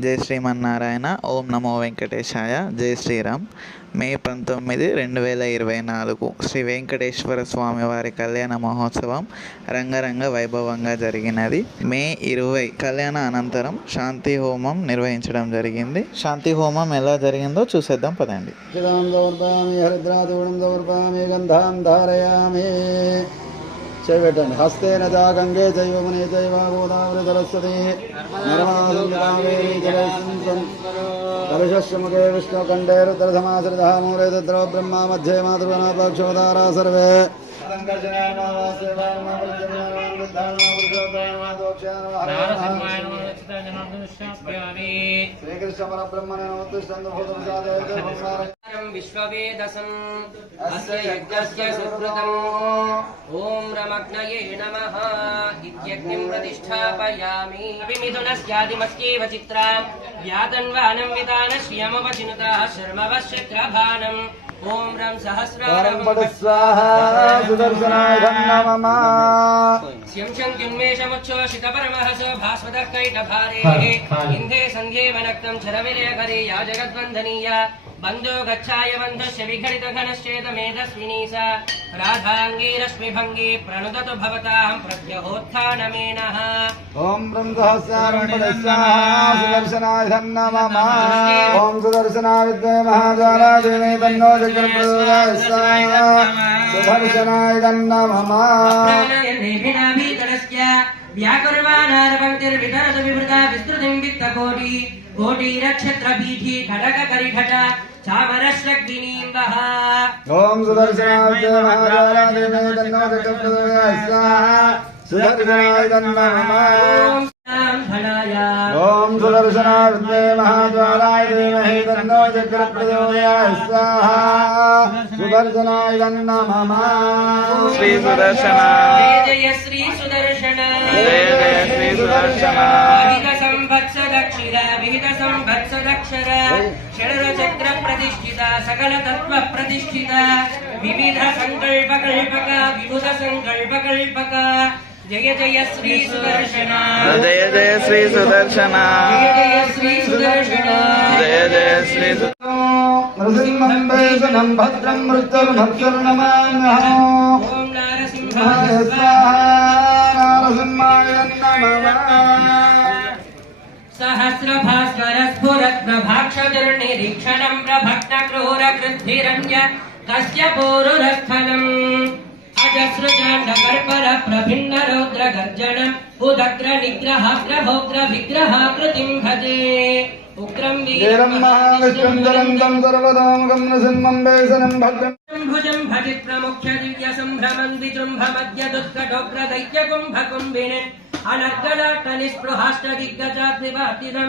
జై శ్రీమన్నారాయణ. ఓం నమో వెంకటేశాయ. జై శ్రీరామ్. మే పంతొమ్మిది రెండు వేల ఇరవై నాలుగు. శ్రీ వెంకటేశ్వర స్వామి వారి కళ్యాణ మహోత్సవం రంగరంగ వైభవంగా జరిగినది. మే ఇరవై కళ్యాణ అనంతరం శాంతి హోమం నిర్వహించడం జరిగింది. శాంతి హోమం ఎలా జరిగిందో చూసేద్దాం పదండి. చేపెట్టండి హస్తేన జా గంగే జైవమనే జైవ గోదావరి సరస్వతి కలుషముఖే విష్ణుఖండే రుద్రధమాశ్రిధమూరే రుద్ర బ్రహ్మ మధ్యే మాతృనాపక్షోదారా సర్వే. శ్రీకృష్ణ పరబ్రహ్మణ विश्ववेदसम्। अस्य यज्ञस्य सुकृतम्। ॐ रमग्नये नमः इत्यग्निम् प्रतिष्ठापयामि। विमिथुनस्यादिमस्येव चित्राम् व्यातन्वानम्बितान श्रियमुपचिनुताः शर्मवश्यक्रभानम् ॐ रं सहस्रारम्भुन्मेषमुच्छोषितपरमहसो भास्वतः कैटभारेः। इन्धे सन्ध्येव नक्तम् चरविरयकरे या जगद्वन्धनीया बन्धो गच्छाय बन्धुस्य विघटितघनश्चेतमेधस्विनी सा राधाङ्गीरश्मिभङ्गी प्रणुदतु भवतां प्रत्यहोत्थानमेनः ॐ ब्रं सहस्रारं स्वाहा सुदर्शनाय नमः ॐ सुदर्शनाय विद्महे महाज्वाला देवे तन्नो जगत्प्रदाय स्वाहा सुदर्शनाय नमः व्याकुर्वानारपङ्क्तिर्वितरतु विवृता विस्तृतिं वित्तकोटि कोटिरक्षत्रपीठी खडगकरिघट चामरश्रग्निनीं वः ओम सुदर्शनार्थे ॐ सुदर्शनार्थने महाद्वाराय देमहे तन्नो चक्रप्रचोदयाय स्वाहा। सुदर्शनाय नमः श्री सुदर्शना जय जय श्री सुदर्शन जय जय श्री सुदर्शना षडक्षिर विहित संवत्सरक्षर षडचक्र प्रतिष्ठिता सकल तत्व प्रतिष्ठिता विविध संकल्प कल्पक विबुध संकल्प कल्पक जय जय श्री सुदर्शना जय जय श्री सुदर्शना जय जय श्री सुदर्शना जय जय श्री नृसिंहं भैषणं भद्रं मृत्युर्नक्षुर्नमामः ॐ नारसिंहाय स्वाहा नारसिंहाय नमः सहस्रभास्कर स्फुरत् प्रभाक्षनिरीक्षणम् प्रभक्त क्रूर कृद्धिरन्य कस्य पोरुरस्थनम् अजसृजाण्ड कर्पर प्रभिन्न रौद्र गर्जनम् उदग्र निग्रह प्रभोग्र विग्रह कृतिम् भजे उग्रम् वीरं महाविष्णुं जलन्तं सर्वतोमुखं नृसिंहं वेशनं भद्रं భుజం భజి ప్రముఖ్య దివ్య సంభ్రమంది జృంభమద్య దుఃఖటోగ్ర దైత్య కుంభ కుంభిని అనర్గళాట నిస్పృహాష్ట దిగ్గజాద్విభాతిదం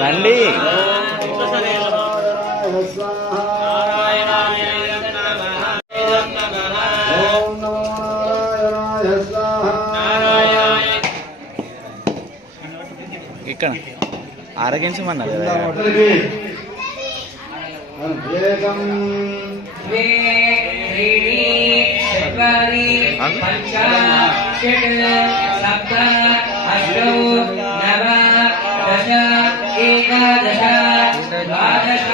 రండి. ఇక్కడ. ఆరగించమన్నారు కదా. चत्वारि पञ्च षट् सप्त अष्टौ नव दश एकादश द्वादश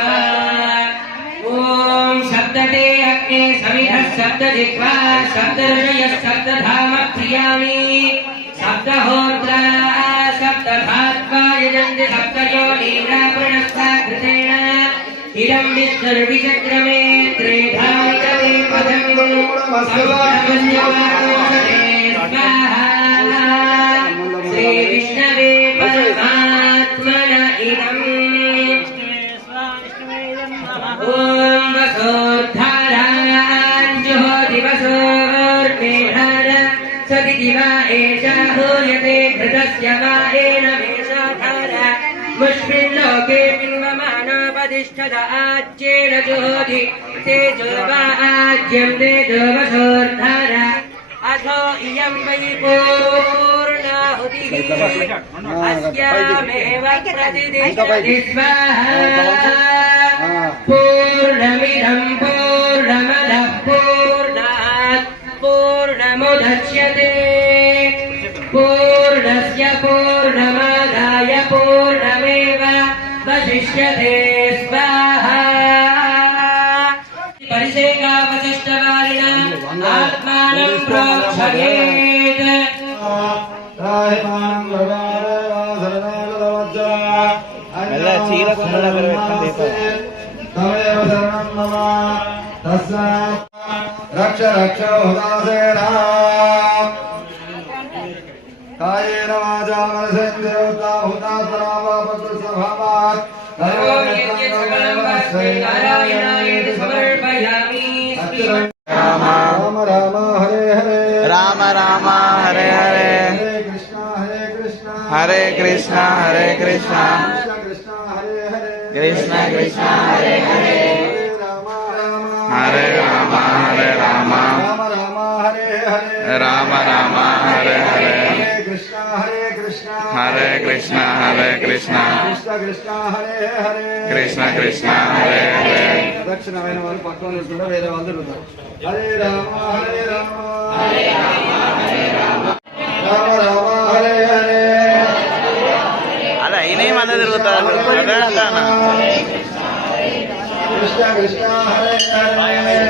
ॐ सप्तते अग्ने समिधः सप्त जिह्वा सप्त ऋषयः सप्तधाम प्रियामि सप्तहोत्रा सप्तधात्वा यजन्ति सप्तयोनीरा प्रणस्ता कृतेन इदं विष्णुर्विचक्रमे त्रेधावितमे पदं श्रीविष्णवे परमात्मन इदम् ॐ वसोद्धारान् जुहोति वसोर्मेधार सति दिवा एषा हूयते घृतः तस्य माहेन मेषाधार मुष्मिल्लोके बिम्बमानोपतिष्ठत आज्येन ज्योति तेजो वा आज्यं तेजो वशोर्धार अथो इयं वै पूर्णाहुतिः अस्यामेव प्रतिदिशति स्वाहा पूर्णमिदं पूर्णमदः पूर्णात् पूर्णमुदच्यते पूर्णस्य पूर्णमादाय पूर्णमेव स्वाहा। परिषेकावशिष्टवारिणा आत्मानं प्रोक्षयेत् रक्ष रक्ष हुदासेना कायेन वाचा मनसेन देवता हुतात्मना वा पत्र स्वभावात् दैवं यत् सकलं वास्ते नारायणाय समर्पयामि హరే కృష్ణ హరే కృష్ణ. కృష్ణ కృష్ణ హరే హరే. హరే రామ హరే రామ. రామ రామ హరే హరే. హరే కృష్ణ హరే కృష్ణ. కృష్ణ కృష్ణ హరే హరే. కృష్ణ కృష్ణ హరే హరే దక్షిణమైన వాళ్ళు పక్కన వేరే వాళ్ళు హరే రామ హరే రామ. కృష్ణ కృష్ణ హరే హరే